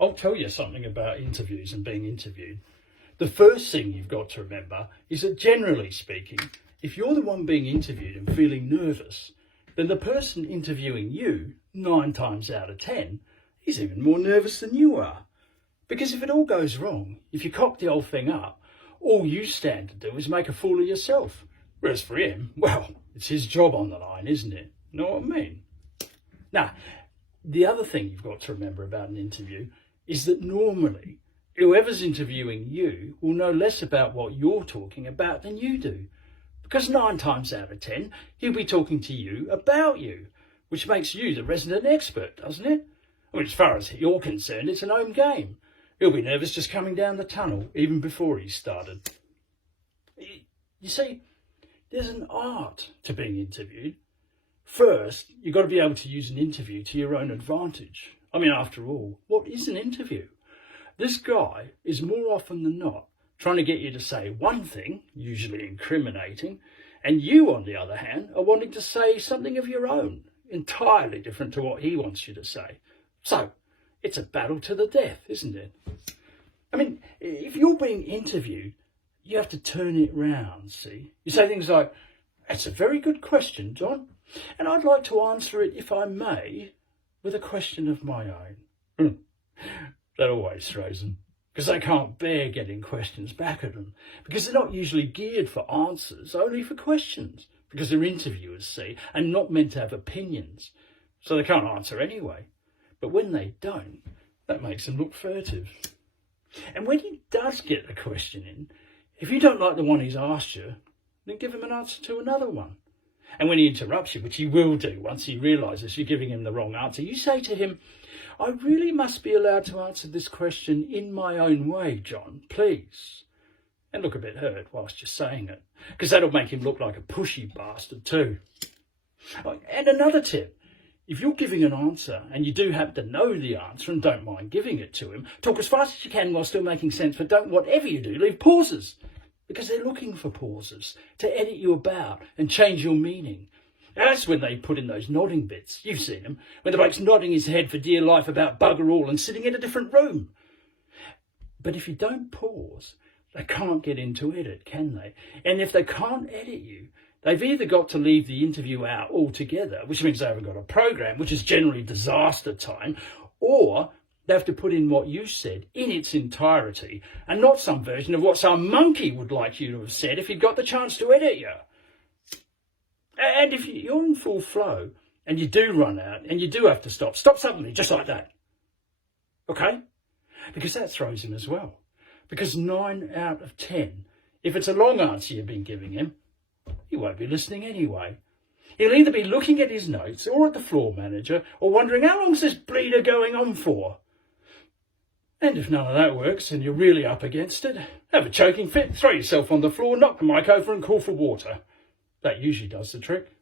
I'll tell you something about interviews and being interviewed. The first thing you've got to remember is that generally speaking, if you're the one being interviewed and feeling nervous, then the person interviewing you, 9 times out of 10, is even more nervous than you are. Because if it all goes wrong, if you cock the whole thing up, all you stand to do is make a fool of yourself. Whereas for him, well, it's his job on the line, isn't it? Know what I mean? Now, the other thing you've got to remember about an interview is that normally whoever's interviewing you will know less about what you're talking about than you do. Because 9 times out of 10, he'll be talking to you about you, which makes you the resident expert, doesn't it? I mean, as far as you're concerned, it's an home game. He'll be nervous just coming down the tunnel, even before he started. You see, there's an art to being interviewed. First, you've got to be able to use an interview to your own advantage. I mean, after all, what is an interview? This guy is more often than not trying to get you to say one thing, usually incriminating, and you, on the other hand, are wanting to say something of your own, entirely different to what he wants you to say. So, it's a battle to the death, isn't it? I mean, if you're being interviewed, you have to turn it round, see? You say things like, "That's a very good question, John, and I'd like to answer it, if I may, with a question of my own." That always throws them, because they can't bear getting questions back at them, because they're not usually geared for answers, only for questions, because they're interviewers, see, and not meant to have opinions, so they can't answer anyway. But when they don't, that makes them look furtive. And when he does get a question in, if you don't like the one he's asked you, then give him an answer to another one. And when he interrupts you, which he will do once he realises you're giving him the wrong answer, you say to him, "I really must be allowed to answer this question in my own way, John, please." And look a bit hurt whilst you're saying it, because that'll make him look like a pushy bastard too. And another tip, if you're giving an answer and you do happen to know the answer and don't mind giving it to him, talk as fast as you can while still making sense, but don't, whatever you do, leave pauses. Because they're looking for pauses to edit you about and change your meaning. That's when they put in those nodding bits. You've seen them, when the bloke's nodding his head for dear life about bugger all and sitting in a different room. But if you don't pause, they can't get into edit, can they? And if they can't edit you, they've either got to leave the interview out altogether, which means they haven't got a program, which is generally disaster time, or they have to put in what you said in its entirety and not some version of what some monkey would like you to have said if he'd got the chance to edit you. And if you're in full flow and you do run out and you do have to stop suddenly, just like that. Okay? Because that throws him as well. Because 9 out of 10, if it's a long answer you've been giving him, he won't be listening anyway. He'll either be looking at his notes or at the floor manager or wondering, how long's this bleeder going on for? And if none of that works and you're really up against it, have a choking fit, throw yourself on the floor, knock the mic over and call for water. That usually does the trick.